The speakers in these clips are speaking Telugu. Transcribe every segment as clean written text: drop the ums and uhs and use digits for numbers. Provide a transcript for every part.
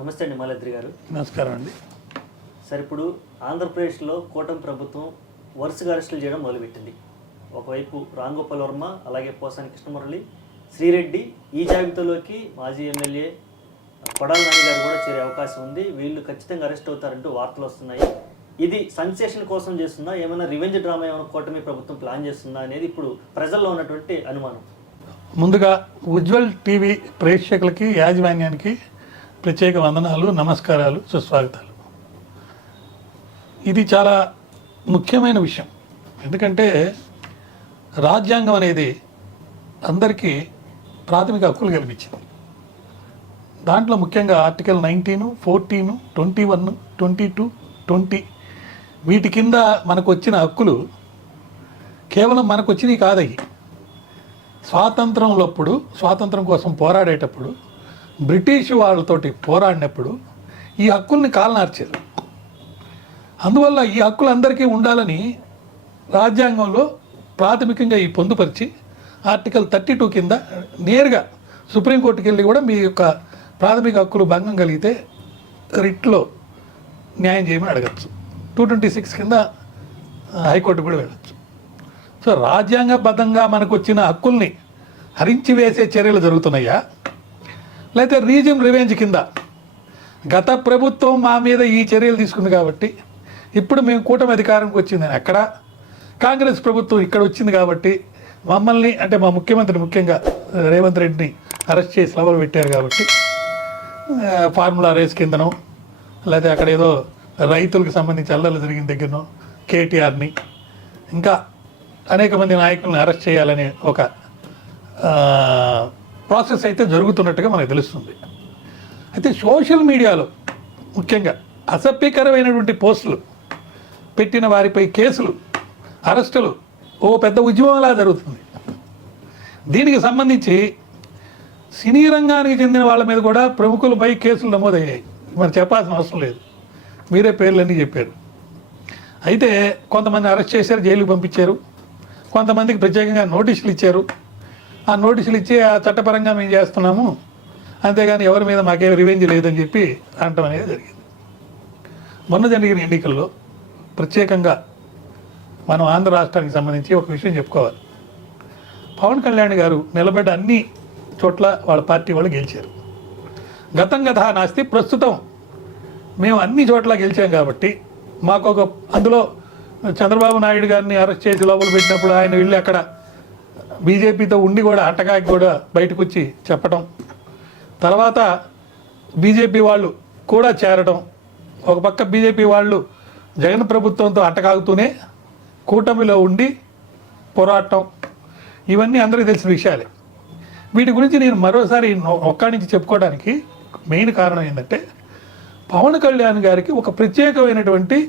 నమస్తే అండి మాలద్రి గారు. నమస్కారం అండి. సార్, ఇప్పుడు ఆంధ్రప్రదేశ్లో కూటమి ప్రభుత్వం వరుసగా అరెస్టులు చేయడం మొదలుపెట్టింది. ఒకవైపు రాంగోపాల్ వర్మ, అలాగే పోసాని కృష్ణమురళి, శ్రీరెడ్డి, ఈ జాబితాలోకి మాజీ ఎమ్మెల్యే కొడాలి నాని గారు కూడా చేరే అవకాశం ఉంది. వీళ్ళు ఖచ్చితంగా అరెస్ట్ అవుతారంటూ వార్తలు వస్తున్నాయి. ఇది సెన్సేషన్ కోసం చేస్తుందా, ఏమైనా రివెంజ్ డ్రామా ఏమైనా కూటమి ప్రభుత్వం ప్లాన్ చేస్తుందా అనేది ఇప్పుడు ప్రజల్లో ఉన్నటువంటి అనుమానం. ముందుగా ఉజ్వల్ టీవీ ప్రేక్షకులకి, యాజమాన్యానికి ప్రత్యేక వందనాలు, నమస్కారాలు, సుస్వాగతాలు. ఇది చాలా ముఖ్యమైన విషయం. ఎందుకంటే రాజ్యాంగం అనేది అందరికీ ప్రాథమిక హక్కులు కల్పించింది. దాంట్లో ముఖ్యంగా ఆర్టికల్ 19, 14, 21, 22, 20 వీటి కింద మనకు వచ్చిన హక్కులు కేవలం మనకు వచ్చినవి కాదయ్యి. స్వాతంత్రం కోసం పోరాడేటప్పుడు, బ్రిటిష్ వాళ్ళతోటి పోరాడినప్పుడు ఈ హక్కుల్ని కాలనార్చారు. అందువల్ల ఈ హక్కులు అందరికీ ఉండాలని రాజ్యాంగంలో ప్రాథమికంగా ఈ పొందుపరిచి ఆర్టికల్ 32 కింద నేరుగా సుప్రీంకోర్టుకి వెళ్ళి కూడా మీ యొక్క ప్రాథమిక హక్కులు భంగం కలిగితే రిట్లో న్యాయం చేయమని అడగచ్చు. 226 కింద హైకోర్టు కూడా వెళ్ళచ్చు. సో రాజ్యాంగబద్ధంగా మనకు వచ్చిన హక్కుల్ని హరించి వేసే చర్యలు జరుగుతున్నాయా, లేకపోతే రీజిమ్ రివెంజ్ కింద గత ప్రభుత్వం మా మీద ఈ చర్యలు తీసుకుంది కాబట్టి ఇప్పుడు మేము కూటమి అధికారంకి వచ్చిందని అక్కడ, కాంగ్రెస్ ప్రభుత్వం ఇక్కడ వచ్చింది కాబట్టి మమ్మల్ని, అంటే మా ముఖ్యమంత్రిని ముఖ్యంగా రేవంత్ రెడ్డిని అరెస్ట్ చేసి లోపల పెట్టారు కాబట్టి ఫార్ములా రేస్ కిందనో, లేకపోతే అక్కడ ఏదో రైతులకు సంబంధించి అల్లర్లు జరిగిన దగ్గరనో కేటీఆర్ని ఇంకా అనేక మంది నాయకులను అరెస్ట్ చేయాలనే ఒక ప్రాసెస్ అయితే జరుగుతున్నట్టుగా మనకు తెలుస్తుంది. అయితే సోషల్ మీడియాలో ముఖ్యంగా అసభ్యకరమైనటువంటి పోస్టులు పెట్టిన వారిపై కేసులు, అరెస్టులు ఓ పెద్ద ఉద్యమంలా జరుగుతుంది. దీనికి సంబంధించి సినీ రంగానికి చెందిన వాళ్ళ మీద కూడా ప్రముఖులపై కేసులు నమోదయ్యాయి. మరి చెప్పాల్సిన అవసరం లేదు, మీరే పేర్లన్నీ చెప్పారు. అయితే కొంతమంది అరెస్ట్ చేశారు, జైలుకి పంపించారు. కొంతమందికి ప్రత్యేకంగా నోటీసులు ఇచ్చారు. ఆ నోటీసులు ఇచ్చి ఆ చట్టపరంగా మేము చేస్తున్నాము, అంతేగాని ఎవరి మీద మాకేం రివెంజ్ లేదని చెప్పి అనటం అనేది జరిగింది. మొన్న జరిగిన ఎన్నికల్లో ప్రత్యేకంగా మనం ఆంధ్ర రాష్ట్రానికి సంబంధించి ఒక విషయం చెప్పుకోవాలి. పవన్ కళ్యాణ్ గారు నిలబడ్డ అన్ని చోట్ల వాళ్ళ పార్టీ వాళ్ళు గెలిచారు. గతం గత నాస్తి, ప్రస్తుతం మేము అన్ని చోట్ల గెలిచాం కాబట్టి మాకు ఒక, అందులో చంద్రబాబు నాయుడు గారిని అరెస్ట్ చేసి లోపల పెట్టినప్పుడు ఆయన వెళ్ళి అక్కడ బీజేపీతో ఉండి కూడా అట్టకాకి కూడా బయటకు వచ్చి చెప్పటం, తర్వాత బీజేపీ వాళ్ళు కూడా చేరటం, ఒక పక్క బీజేపీ వాళ్ళు జగన్ ప్రభుత్వంతో అట్టకాగుతూనే కూటమిలో ఉండి పోరాటం, ఇవన్నీ అందరికీ తెలిసిన విషయాలే. వీటి గురించి నేను మరోసారి ఒక్కడి నుంచి చెప్పుకోవడానికి మెయిన్ కారణం ఏంటంటే పవన్ కళ్యాణ్ గారికి ఒక ప్రత్యేకమైనటువంటి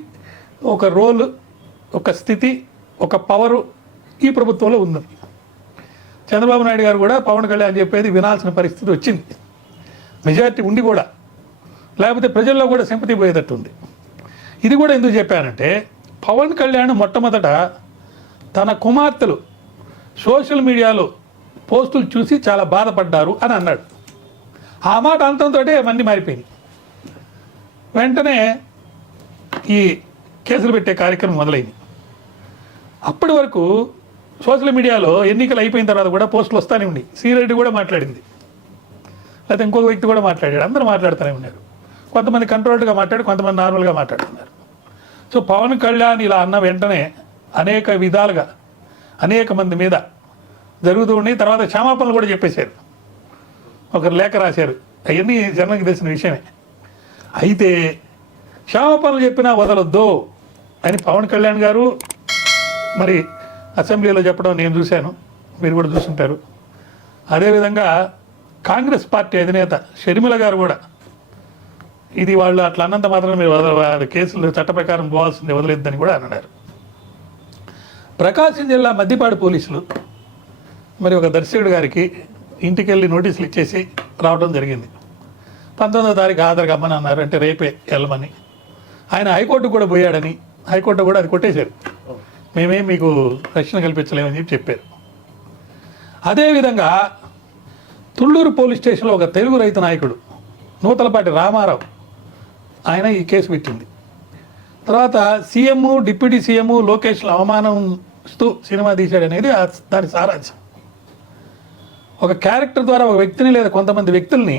ఒక రోల్, ఒక స్థితి, ఒక పవరు ఈ ప్రభుత్వంలో ఉంది. చంద్రబాబు నాయుడు గారు కూడా పవన్ కళ్యాణ్ చెప్పేది వినాల్సిన పరిస్థితి వచ్చింది, మెజారిటీ ఉండి కూడా, లేకపోతే ప్రజల్లో కూడా సింపతి పోయేటట్టు ఉంది. ఇది కూడా ఎందుకు చెప్పానంటే పవన్ కళ్యాణ్ మొట్టమొదట తన కుమార్తెలు సోషల్ మీడియాలో పోస్టులు చూసి చాలా బాధపడ్డారు అని అన్నాడు. ఆ మాట అంతంతో మంది మారిపోయింది. వెంటనే ఈ కేసులు పెట్టే కార్యక్రమం మొదలైంది. అప్పటి వరకు సోషల్ మీడియాలో ఎన్నికలు అయిపోయిన తర్వాత కూడా పోస్టులు వస్తూనే ఉన్నాయి. శ్రీరెడ్డి కూడా మాట్లాడింది, లేకపోతే ఇంకొక వ్యక్తి కూడా మాట్లాడాడు, అందరూ మాట్లాడుతూనే ఉన్నారు. కొంతమంది కంట్రోల్డ్గా మాట్లాడి, కొంతమంది నార్మల్గా మాట్లాడుతున్నారు. సో పవన్ కళ్యాణ్ ఇలా అన్న వెంటనే అనేక విధాలుగా అనేక మంది మీద జరుగుతూ ఉన్నాయి. తర్వాత క్షమాపణలు కూడా చెప్పేశారు, ఒకరు లేఖ రాశారు, అవన్నీ జనానికి తెలిసిన విషయమే. అయితే క్షమాపణలు చెప్పినా వదలొద్దు అని పవన్ కళ్యాణ్ గారు మరి అసెంబ్లీలో చెప్పడం నేను చూశాను, మీరు కూడా చూసుంటారు. అదేవిధంగా కాంగ్రెస్ పార్టీ అధినేత షర్మిల గారు కూడా ఇది వాళ్ళు అట్లా అన్నంత మాత్రం మీరు కేసులు చట్ట ప్రకారం పోవాల్సింది, వదిలేద్దని కూడా అన్నారు. ప్రకాశం జిల్లా మద్దిపాడు పోలీసులు మరి ఒక దర్శకుడు గారికి ఇంటికి వెళ్ళి నోటీసులు ఇచ్చేసి రావడం జరిగింది. 19వ తారీఖు హాజరుగా అమ్మని అన్నారు, అంటే రేపే వెళ్ళమని. ఆయన హైకోర్టుకు కూడా పోయాడని, హైకోర్టు కూడా అది కొట్టేశారు, మేమేం మీకు రక్షణ కల్పించలేమని చెప్పి చెప్పారు. అదేవిధంగా తుళ్ళూరు పోలీస్ స్టేషన్లో ఒక తెలుగు రైతు నాయకుడు నూతలపాటి రామారావు ఆయన ఈ కేసు పెట్టింది. తర్వాత సీఎం డిప్యూటీ సీఎం లోకేష్ల అవమానిస్తూ సినిమా తీశాడు అనేది దాని సారాంశం. ఒక క్యారెక్టర్ ద్వారా ఒక వ్యక్తిని లేదా కొంతమంది వ్యక్తుల్ని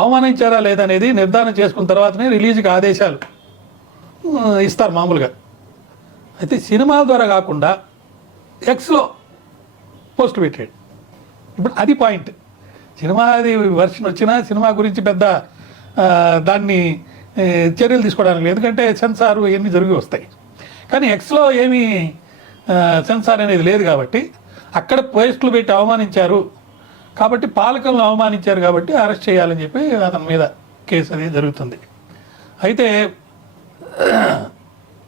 అవమానించారా లేదనేది నిర్ధారణ చేసుకున్న తర్వాతనే రిలీజ్కి ఆదేశాలు ఇస్తారు మామూలుగా. అయితే సినిమాల ద్వారా కాకుండా ఎక్స్లో పోస్టులు పెట్టాడు. ఇప్పుడు అది పాయింట్. సినిమాది వర్షన్ వచ్చినా సినిమా గురించి పెద్ద దాన్ని చర్యలు తీసుకోవడానికి లేదు, ఎందుకంటే సెన్సార్ ఇవన్నీ జరిగి వస్తాయి. కానీ ఎక్స్లో ఏమీ సెన్సార్ అనేది లేదు కాబట్టి అక్కడ పోస్టులు పెట్టి అవమానించారు కాబట్టి, పాలకులను అవమానించారు కాబట్టి అరెస్ట్ చేయాలని చెప్పి అతని మీద కేసు అనేది జరుగుతుంది. అయితే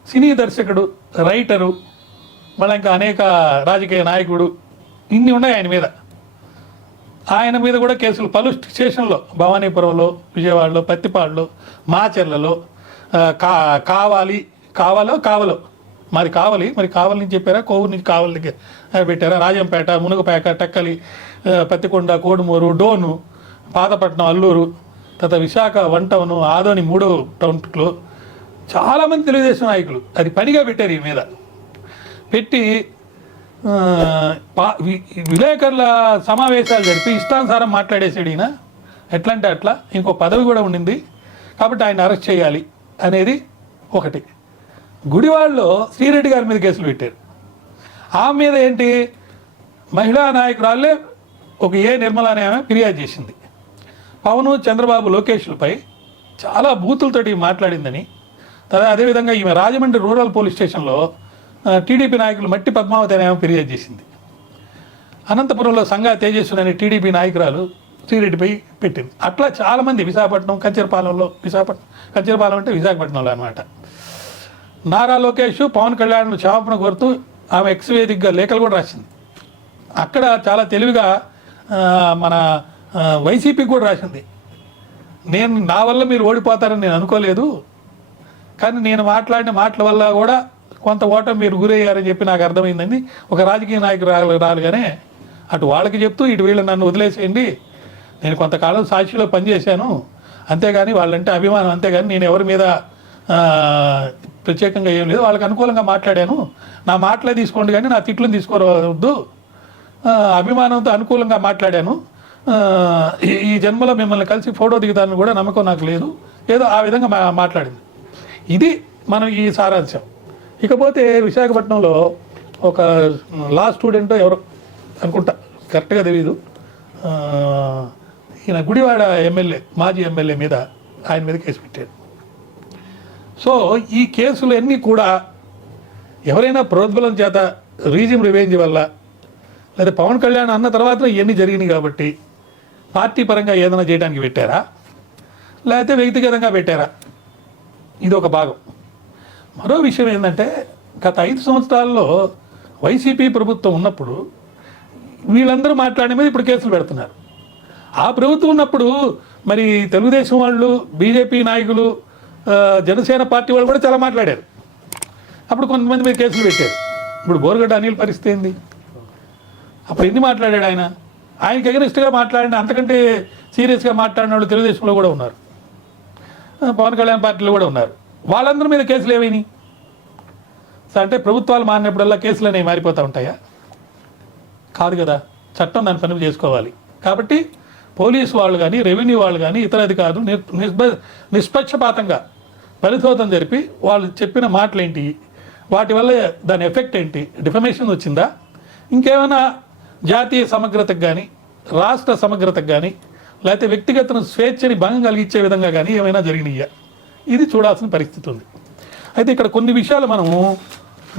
సినీ దర్శకుడు, రైటరు, మళ్ళీ ఇంకా అనేక రాజకీయ నాయకుడు ఇన్ని ఉన్నాయి ఆయన మీద. ఆయన మీద కూడా కేసులు పలు స్టేషన్లో, భవానీపురంలో, విజయవాడలో, పత్తిపాడులో, మాచెర్లలో, కావలో మాది కావలి, మరి కావలి నుంచి చెప్పారా, కోవూరు నుంచి కావలి పెట్టారా, రాజంపేట, మునుగపేట, టక్కలి, పత్తికొండ, కోడుమూరు, డోను, పాతపట్నం, అల్లూరు, తర్వాత విశాఖ, వన్ టౌను, ఆదోని 3వ టౌన్లో చాలామంది తెలుగుదేశం నాయకులు అది పనిగా పెట్టారు. ఈ మీద పెట్టి విలేకరుల సమావేశాలు జరిపి ఇష్టానుసారం మాట్లాడేసాడు ఈయన. ఎట్లా అంటే అట్లా. ఇంకో పదవి కూడా ఉండింది కాబట్టి ఆయన అరెస్ట్ చేయాలి అనేది ఒకటి. గుడివాడలో శ్రీరెడ్డి గారి మీద కేసులు పెట్టారు. ఆమె మీద ఏంటి, మహిళా నాయకురాళ్ళే ఒక నిర్మల అనే ఆమె ఫిర్యాదు చేసింది. పవన్, చంద్రబాబు, లోకేష్లపై చాలా బూతులతోటి మాట్లాడిందని. తర్వాత అదేవిధంగా ఈమె రాజమండ్రి రూరల్ పోలీస్ స్టేషన్లో టీడీపీ నాయకులు మట్టి పద్మావతి అనే ఆమె ఫిర్యాదు చేసింది. అనంతపురంలో సంగా తేజస్విని అనే టీడీపీ నాయకురాలు శ్రీరెడ్డిపై పెట్టింది. అట్లా చాలామంది విశాఖపట్నం, కంచరపాలెం అంటే విశాఖపట్నంలో అనమాట. నారా లోకేష్, పవన్ కళ్యాణ్ క్షమాపణ కోరుతూ ఆమె ఎక్స్ వేదికగా లేఖలు కూడా రాసింది. అక్కడ చాలా తెలివిగా మన వైసీపీకి కూడా రాసింది. నా వల్ల మీరు ఓడిపోతారని నేను అనుకోలేదు, కానీ నేను మాట్లాడిన మాటల వల్ల కూడా కొంత ఓటమి మీరు గురయ్యారని చెప్పి నాకు అర్థమైందని ఒక రాజకీయ నాయకుడు రాలుగానే అటు వాళ్ళకి చెప్తూ ఇటు వీళ్ళు నన్ను వదిలేసేయండి, నేను కొంతకాలం సాక్షిలో పనిచేశాను అంతేగాని వాళ్ళంటే అభిమానం, అంతేగాని నేను ఎవరి మీద ప్రత్యేకంగా ఏం లేదు, వాళ్ళకి అనుకూలంగా మాట్లాడాను, నా మాటలే తీసుకోండి కానీ నా తిట్లను తీసుకోవద్దు, అభిమానంతో అనుకూలంగా మాట్లాడాను, ఈ జన్మలో మిమ్మల్ని కలిసి ఫోటో దిగుతానని కూడా నమ్మకం నాకు లేదు, ఏదో ఆ విధంగా మాట్లాడింది. ఇది మనం ఈ సారాంశం. ఇకపోతే విశాఖపట్నంలో ఒక లా స్టూడెంట్ ఎవరో అనుకుంటా, కరెక్ట్గా తెలీదు, ఈయన గుడివాడ ఎమ్మెల్యే, మాజీ ఎమ్మెల్యే మీద ఆయన మీద కేసు పెట్టాడు. సో ఈ కేసులు అన్నీ కూడా ఎవరైనా ప్రోద్బలం చేత, రీజిమ్ రివెంజ్ వల్ల, లేదా పవన్ కళ్యాణ్ అన్న తర్వాత ఇవన్నీ జరిగినాయి కాబట్టి పార్టీ పరంగా ఏదైనా చేయడానికి పెట్టారా, లేకపోతే వ్యక్తిగతంగా పెట్టారా, ఇది ఒక భాగం. మరో విషయం ఏంటంటే గత 5 సంవత్సరాల్లో వైసీపీ ప్రభుత్వం ఉన్నప్పుడు వీళ్ళందరూ మాట్లాడే మీద ఇప్పుడు కేసులు పెడుతున్నారు. ఆ ప్రభుత్వం ఉన్నప్పుడు మరి తెలుగుదేశం వాళ్ళు, బీజేపీ నాయకులు, జనసేన పార్టీ వాళ్ళు కూడా చాలా మాట్లాడారు. అప్పుడు కొంతమంది మీద కేసులు పెట్టారు. ఇప్పుడు బోరగడ్డ అనిల్ పరిస్థితి ఏంది, అప్పుడు ఎన్ని మాట్లాడాడు ఆయన, ఆయనకి ఎగనిస్ట్గా మాట్లాడిన, అంతకంటే సీరియస్గా మాట్లాడిన వాళ్ళు తెలుగుదేశంలో కూడా ఉన్నారు, పవన్ కళ్యాణ్ పార్టీలో కూడా ఉన్నారు. వాళ్ళందరి మీద కేసులు ఏమైనాయి అంటే ప్రభుత్వాలు మారినప్పుడల్లా కేసులు అనేవి మారిపోతూ ఉంటాయా? కాదు కదా, చట్టం దాని పని చేసుకోవాలి. కాబట్టి పోలీసు వాళ్ళు కానీ, రెవెన్యూ వాళ్ళు కానీ, ఇతర అధికారులు నిష్పక్షపాతంగా పరిశోధన జరిపి వాళ్ళు చెప్పిన మాటలు ఏంటి, వాటి వల్ల దాని ఎఫెక్ట్ ఏంటి, డిఫమేషన్ వచ్చిందా, ఇంకేమైనా జాతీయ సమగ్రతకు కానీ, రాష్ట్ర సమగ్రతకు కానీ, లేకపోతే వ్యక్తిగత స్వేచ్ఛని భంగం కలిగించే విధంగా కానీ ఏమైనా జరిగినాయా, ఇది చూడాల్సిన పరిస్థితి ఉంది. అయితే ఇక్కడ కొన్ని విషయాలు మనము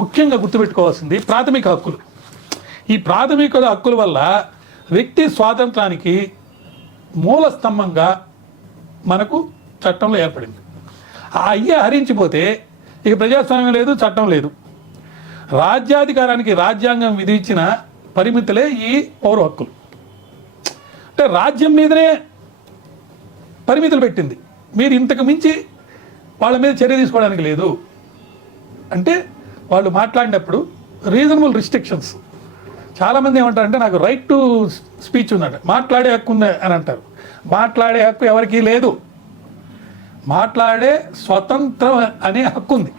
ముఖ్యంగా గుర్తుపెట్టుకోవాల్సింది ప్రాథమిక హక్కులు. ఈ ప్రాథమిక హక్కుల వల్ల వ్యక్తి స్వాతంత్రానికి మూల స్తంభంగా మనకు చట్టంలో ఏర్పడింది. ఆ అయ్యే హరించిపోతే ఇక ప్రజాస్వామ్యం లేదు, చట్టం లేదు. రాజ్యాధికారానికి రాజ్యాంగం విధించిన పరిమితులే ఈ పౌర హక్కులు. అంటే రాజ్యం మీదనే పరిమితులు పెట్టింది, మీరు ఇంతకు మించి వాళ్ళ మీద చర్య తీసుకోవడానికి లేదు. అంటే వాళ్ళు మాట్లాడినప్పుడు రీజనబుల్ రిస్ట్రిక్షన్స్, చాలామంది ఏమంటారంటే నాకు రైట్ టు స్పీచ్ ఉందంట, మాట్లాడే హక్కు ఉంది అని అంటారు. మాట్లాడే హక్కు ఎవరికీ లేదు. మాట్లాడే స్వతంత్రం అనే హక్కు ఉంది.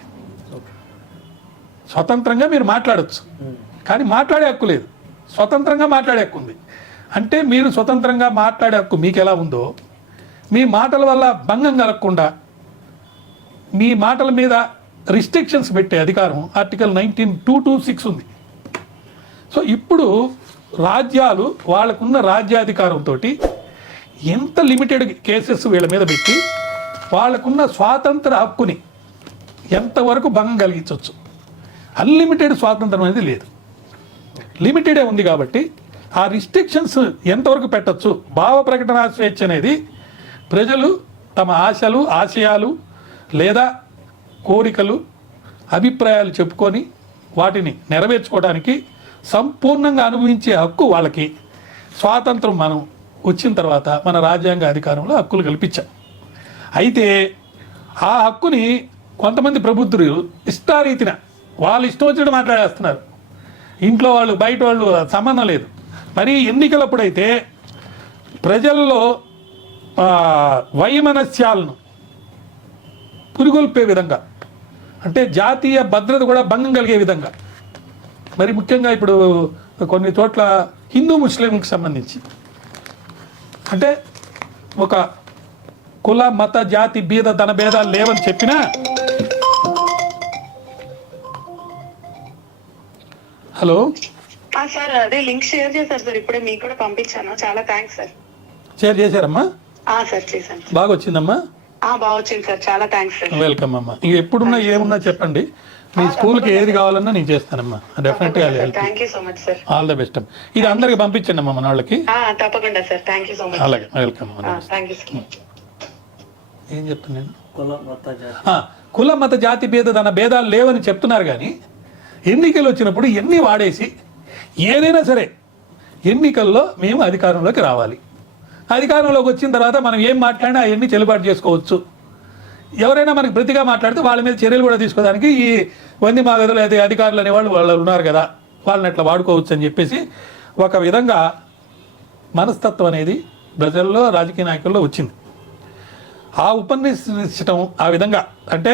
స్వతంత్రంగా మీరు మాట్లాడచ్చు, కానీ మాట్లాడే హక్కు లేదు. స్వతంత్రంగా మాట్లాడే హక్కు ఉంది. అంటే మీరు స్వతంత్రంగా మాట్లాడే హక్కు మీకు ఎలా ఉందో, మీ మాటల వల్ల భంగం కలగకుండా మీ మాటల మీద రిస్ట్రిక్షన్స్ పెట్టే అధికారం ఆర్టికల్ 19(2)(6) ఉంది. సో ఇప్పుడు రాజ్యాలు వాళ్ళకున్న రాజ్యాధికారంతో ఎంత లిమిటెడ్ కేసెస్ వీళ్ళ మీద పెట్టి వాళ్ళకున్న స్వాతంత్ర హక్కుని ఎంతవరకు భంగం కలిగించవచ్చు. అన్లిమిటెడ్ స్వాతంత్రం అనేది లేదు, లిమిటెడే ఉంది. కాబట్టి ఆ రిస్ట్రిక్షన్స్ ఎంతవరకు పెట్టచ్చు. భావ ప్రకటన స్వేచ్ఛ అనేది ప్రజలు తమ ఆశలు, ఆశయాలు లేదా కోరికలు, అభిప్రాయాలు చెప్పుకొని వాటిని నెరవేర్చుకోవడానికి సంపూర్ణంగా అనుభవించే హక్కు వాళ్ళకి. స్వాతంత్రం మనం వచ్చిన తర్వాత మన రాజ్యాంగ అధికారంలో హక్కులు కల్పించాం. అయితే ఆ హక్కుని కొంతమంది ప్రబుద్ధులు ఇష్టారీతిన వాళ్ళు ఇష్టం వచ్చినట్టు మాట్లాడేస్తున్నారు. ఇంట్లో వాళ్ళు బయట వాళ్ళు సంబంధం లేదు. మరి ఎన్నికలప్పుడైతే ప్రజల్లో వైమనస్యాలను పురిగొల్పే విధంగా, అంటే జాతీయ భద్రత కూడా భంగం కలిగే విధంగా, మరి ముఖ్యంగా ఇప్పుడు కొన్ని చోట్ల హిందూ ముస్లింకి సంబంధించి అంటే ఒక కుల మత జాతి భేద ధన భేదాలు లేవని చెప్పినా హలో సార్ అదే లింక్ షేర్ చేశారు సార్, ఇప్పుడే మీకు కూడా పంపించాను. చాలా థ్యాంక్స్ సార్. షేర్ చేశారమ్మా? సార్ చేశాను. బాగా వచ్చిందమ్మా? బాగా వచ్చింది సార్, చాలా థ్యాంక్స్ సార్. వెల్కమ్ అమ్మా. ఇంక ఎప్పుడున్నా ఏమున్నా చెప్పండి, మీ స్కూల్కి ఏది కావాలన్నా నేను చేస్తానమ్మా. డెఫినెట్గా thank you so much sir. All the best అమ్మా. ఇది అందరికి పంపించండి అమ్మా, మన వాళ్ళకి. తప్పకుండా sir, thank you so much. అలాగే, వెల్కమ్. Thank you sir. ఏం చెప్తాను నేను? కుల మత జాతి భేద ధన భేదాలు లేవని చెప్తున్నారు, కానీ ఎన్నికలు వచ్చినప్పుడు ఎన్ని వాడేసి ఏదైనా సరే ఎన్నికల్లో మేము అధికారంలోకి రావాలి, అధికారంలోకి వచ్చిన తర్వాత మనం ఏం మాట్లాడినా అవన్నీ చెల్లుబాటు చేసుకోవచ్చు, ఎవరైనా మనకి ప్రతిగా మాట్లాడితే వాళ్ళ మీద చర్యలు కూడా తీసుకోవడానికి ఈ వంది మాగదులు అయితే అధికారులు అనేవాళ్ళు వాళ్ళు ఉన్నారు కదా, వాళ్ళని అట్లా వాడుకోవచ్చు అని చెప్పేసి ఒక విధంగా మనస్తత్వం అనేది ప్రజల్లో, రాజకీయ నాయకుల్లో వచ్చింది. ఆ ఉపన్యసించడం ఆ విధంగా అంటే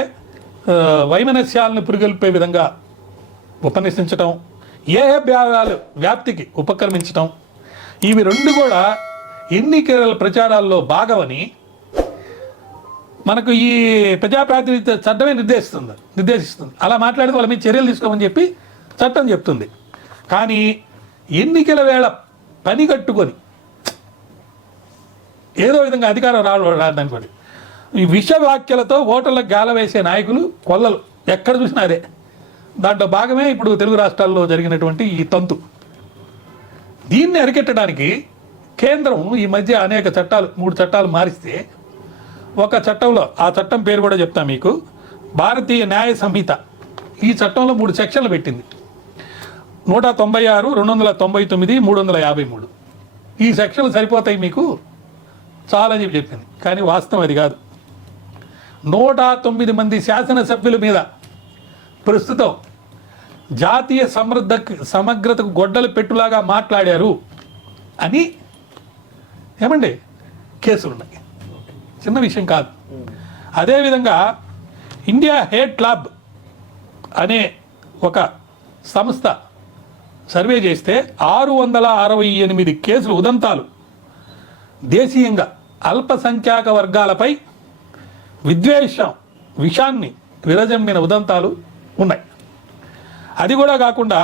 వైమనస్యాలను పురిగొల్పే విధంగా ఉపన్యసించటం, ఏ భాగాలు వ్యాప్తికి ఉపక్రమించటం, ఇవి రెండు కూడా ఎన్నికల ప్రచారాల్లో భాగమని మనకు ఈ ప్రజాప్రాతినిధ్య చట్టమే నిర్దేశిస్తుంది. అలా మాట్లాడితే వాళ్ళ మీద చర్యలు తీసుకోమని చెప్పి చట్టం చెప్తుంది. కానీ ఎన్నికల వేళ పని కట్టుకొని ఏదో విధంగా అధికారం రావడానికి ఈ విషవాక్యాలతో ఓటర్లకు గాల వేసే నాయకులు కొల్లలు ఎక్కడ చూసినా అదే. దాంట్లో భాగమే ఇప్పుడు తెలుగు రాష్ట్రాల్లో జరిగినటువంటి ఈ తంతు. దీన్ని అరికెట్టడానికి కేంద్రం ఈ మధ్య అనేక చట్టాలు, 3 చట్టాలు మారిస్తే, ఒక చట్టంలో, ఆ చట్టం పేరు కూడా చెప్తా మీకు, భారతీయ న్యాయ సంహిత, ఈ చట్టంలో 3 సెక్షన్లు పెట్టింది. 196, 299, 353. ఈ సెక్షన్లు సరిపోతాయి మీకు చాలని చెప్పి చెప్పింది. కానీ వాస్తవం అది కాదు. 109 మంది శాసనసభ్యుల మీద ప్రస్తుతం జాతీయ సమగ్రతకు గొడ్డలు పెట్టులాగా మాట్లాడారు అని ఏమండి కేసులు ఉన్నాయి. చిన్న విషయం కాదు. అదేవిధంగా ఇండియా హేట్ క్లబ్ అనే ఒక సంస్థ సర్వే చేస్తే 668 కేసులు, ఉదంతాలు దేశీయంగా అల్పసంఖ్యాక వర్గాలపై విషాన్ని విరజమ్మిన ఉదంతాలు ఉన్నాయి. అది కూడా కాకుండా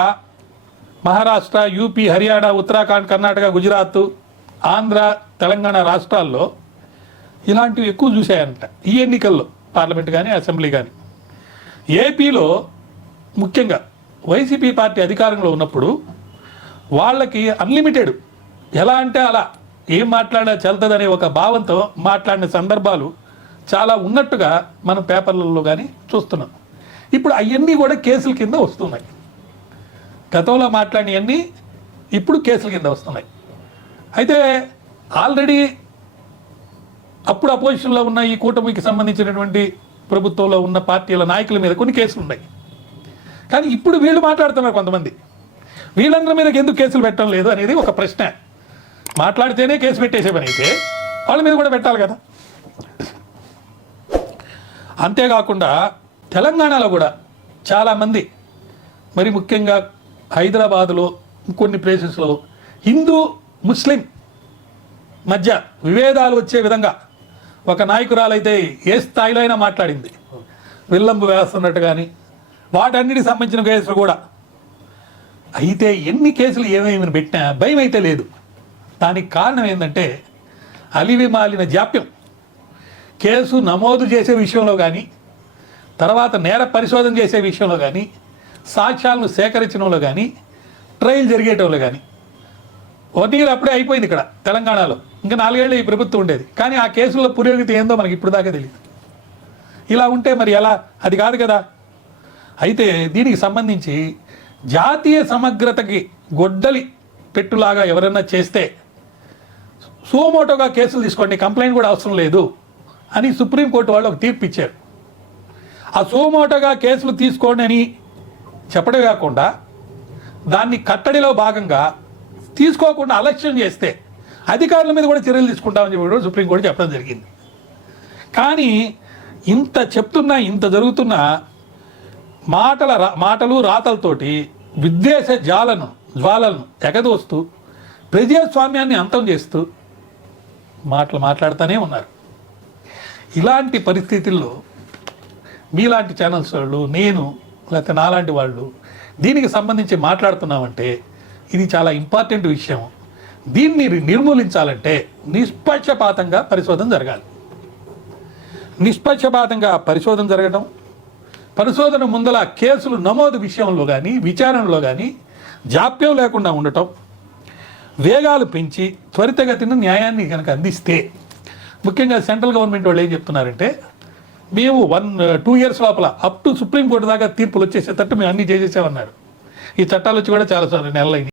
మహారాష్ట్ర, యూపీ, హర్యానా, ఉత్తరాఖండ్, కర్ణాటక, గుజరాత్, ఆంధ్ర, తెలంగాణ రాష్ట్రాల్లో ఇలాంటివి ఎక్కువ చూసాయంట ఈ ఎన్నికల్లో, పార్లమెంట్ కానీ అసెంబ్లీ కానీ. ఏపీలో ముఖ్యంగా వైసీపీ పార్టీ అధికారంలో ఉన్నప్పుడు వాళ్ళకి అన్లిమిటెడ్, ఎలా అంటే అలా ఏం మాట్లాడినా చెల్తదనే ఒక భావంతో మాట్లాడిన సందర్భాలు చాలా ఉన్నట్టుగా మనం పేపర్లలో కానీ చూస్తున్నాం. ఇప్పుడు అవన్నీ కూడా కేసుల కింద వస్తున్నాయి. గతంలో మాట్లాడినవన్నీ ఇప్పుడు కేసుల కింద వస్తున్నాయి. అయితే ఆల్రెడీ అప్పుడు అపోజిషన్లో ఉన్న ఈ కూటమికి సంబంధించినటువంటి ప్రభుత్వంలో ఉన్న పార్టీల నాయకుల మీద కొన్ని కేసులు ఉన్నాయి. కానీ ఇప్పుడు వీళ్ళు మాట్లాడుతున్నారు కొంతమంది. వీళ్ళందరి మీద ఎందుకు కేసులు పెట్టడం లేదు అనేది ఒక ప్రశ్న. మాట్లాడితేనే కేసు పెట్టేసే పని అయితే వాళ్ళ మీద కూడా పెట్టాలి కదా. అంతేకాకుండా తెలంగాణలో కూడా చాలామంది, మరి ముఖ్యంగా హైదరాబాదులో కొన్ని ప్లేసెస్లో హిందూ ముస్లిం మధ్య విభేదాలు వచ్చే విధంగా ఒక నాయకురాలైతే ఏ స్థాయిలో అయినా మాట్లాడింది, విల్లంబు వేస్తున్నట్టు కానీ వాటన్నిటికి సంబంధించిన కేసులు కూడా. అయితే ఎన్ని కేసులు ఏమేమి పెట్టినా భయం అయితే లేదు. దానికి కారణం ఏంటంటే అలివి మాలిన జాప్యం. కేసు నమోదు చేసే విషయంలో కానీ, తర్వాత నేర పరిశోధన చేసే విషయంలో కానీ, సాక్ష్యాలను సేకరించడంలో కానీ, ట్రయల్ జరిగేటంలో కానీ 1 year అప్పుడే అయిపోయింది ఇక్కడ తెలంగాణలో. ఇంకా 4 ఏళ్ళు ఈ ప్రభుత్వం ఉండేది. కానీ ఆ కేసుల్లో పురోగతి ఏందో మనకి ఇప్పుడు దాకా తెలియదు. ఇలా ఉంటే మరి ఎలా? అది కాదు కదా. అయితే దీనికి సంబంధించి జాతీయ సమగ్రతకి గొడ్డలి పెట్టులాగా ఎవరైనా చేస్తే సుమోటోగా కేసులు తీసుకోండి, కంప్లైంట్ కూడా అవసరం లేదు అని సుప్రీంకోర్టు వాళ్ళు ఒక తీర్పు ఇచ్చారు. ఆ సుమోటోగా కేసులు తీసుకోండి అని చెప్పడం కాకుండా దాన్ని కట్టడిలో భాగంగా తీసుకోకుండా అలక్ష్యం చేస్తే అధికారుల మీద కూడా చర్యలు తీసుకుంటామని చెప్పి కూడా సుప్రీంకోర్టు చెప్పడం జరిగింది. కానీ ఇంత చెప్తున్నా, ఇంత జరుగుతున్నా మాటలు రాతలతోటి విద్వేష జ్వాలను ఎగదోస్తూ ప్రజాస్వామ్యాన్ని అంతం చేస్తూ మాట్లాడుతూనే ఉన్నారు. ఇలాంటి పరిస్థితుల్లో మీలాంటి ఛానల్స్ వాళ్ళు, నేను లేకపోతే నాలాంటి వాళ్ళు దీనికి సంబంధించి మాట్లాడుతున్నామంటే ఇది చాలా ఇంపార్టెంట్ విషయం. దీన్ని నిర్మూలించాలంటే నిష్పక్షపాతంగా పరిశోధన జరగాలి. నిష్పక్షపాతంగా పరిశోధన జరగడం, పరిశోధన ముందల కేసులు నమోదు విషయంలో కానీ విచారణలో కానీ జాప్యం లేకుండా ఉండటం, వేగాలు పెంచి త్వరితగతిన న్యాయాన్ని కనుక అందిస్తే, ముఖ్యంగా సెంట్రల్ గవర్నమెంట్ వాళ్ళు ఏం చెప్తున్నారంటే మేము 2 years లోపల అప్ టు సుప్రీంకోర్టు దాకా తీర్పులు వచ్చేసేటట్టు మేము అన్నీ చేసేసామన్నారు. ఈ చట్టాలు వచ్చి కూడా చాలా నెలలైంది.